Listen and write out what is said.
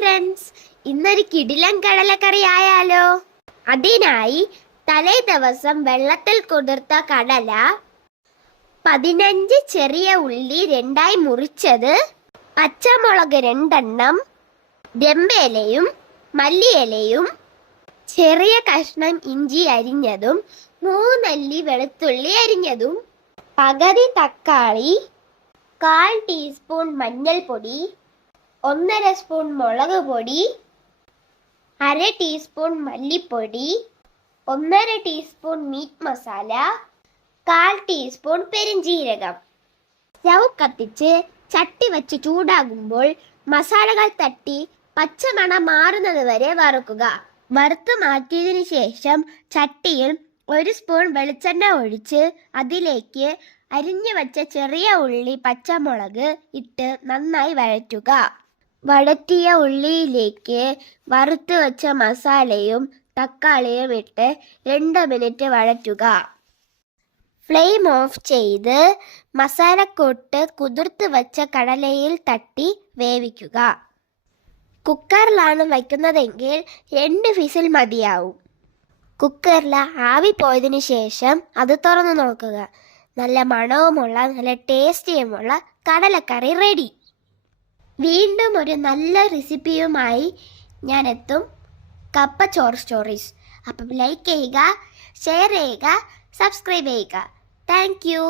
Friends, ഇന്നൊരു കിടിലൻ കടലക്കറി ആയാലോ? അതിനായി തലേ ദിവസം വെള്ളത്തിൽ കുതിർത്ത കടല, 15 ചെറിയ ഉള്ളി രണ്ടായി മുറിച്ചത്, പച്ചമുളക് 2 വെമ്പയിലയും മല്ലിയിലയും, ചെറിയ കഷ്ണം ഇഞ്ചി അരിഞ്ഞതും, 3 അല്ലി വെളുത്തുള്ളി അരിഞ്ഞതും, പകുതി തക്കാളി, 1/4 ടീസ്പൂൺ മഞ്ഞൾപ്പൊടി, 1/2 സ്പൂൺ മുളക് പൊടി, 1/2 ടീസ്പൂൺ മല്ലിപ്പൊടി, 1/2 ടീസ്പൂൺ മീറ്റ് മസാല, 1/4 ടീസ്പൂൺ പെരിഞ്ജീരകം. സ്റ്റൗ കത്തിച്ച് ചട്ടി വെച്ച് ചൂടാകുമ്പോൾ മസാലകൾ തട്ടി പച്ചമണം മാറുന്നത് വരെ വറുക്കുക. വറുത്ത് മാറ്റിയതിനു ശേഷം ചട്ടിയിൽ 1 സ്പൂൺ വെളിച്ചെണ്ണ ഒഴിച്ച് അതിലേക്ക് അരിഞ്ഞു വച്ച ചെറിയ ഉള്ളി, പച്ചമുളക് ഇട്ട് നന്നായി വഴറ്റുക. വഴറ്റിയ ഉള്ളിയിലേക്ക് വറുത്ത് വച്ച മസാലയും തക്കാളിയും ഇട്ട് 2 മിനിറ്റ് വഴറ്റുക. ഫ്ലെയിം ഓഫ് ചെയ്ത് മസാലക്കൂട്ട് കുതിർത്ത് വച്ച കടലയിൽ തട്ടി വേവിക്കുക. കുക്കറിലാണ് വയ്ക്കുന്നതെങ്കിൽ 2 വിസിൽ മതിയാവും. കുക്കറിൽ ആവി പോയതിനു ശേഷം അത് തുറന്നു നോക്കുക. നല്ല മണവുമുള്ള നല്ല ടേസ്റ്റിയുമുള്ള കടലക്കറി റെഡി. വീണ്ടും ഒരു നല്ല റെസിപ്പിയുമായി ഞാൻ എത്തും. കപ്പ ചോറ് സ്റ്റോറീസ്. അപ്പം ലൈക്ക് ചെയ്യുക, ഷെയർ ചെയ്യുക, സബ്സ്ക്രൈബ് ചെയ്യുക. Thank you.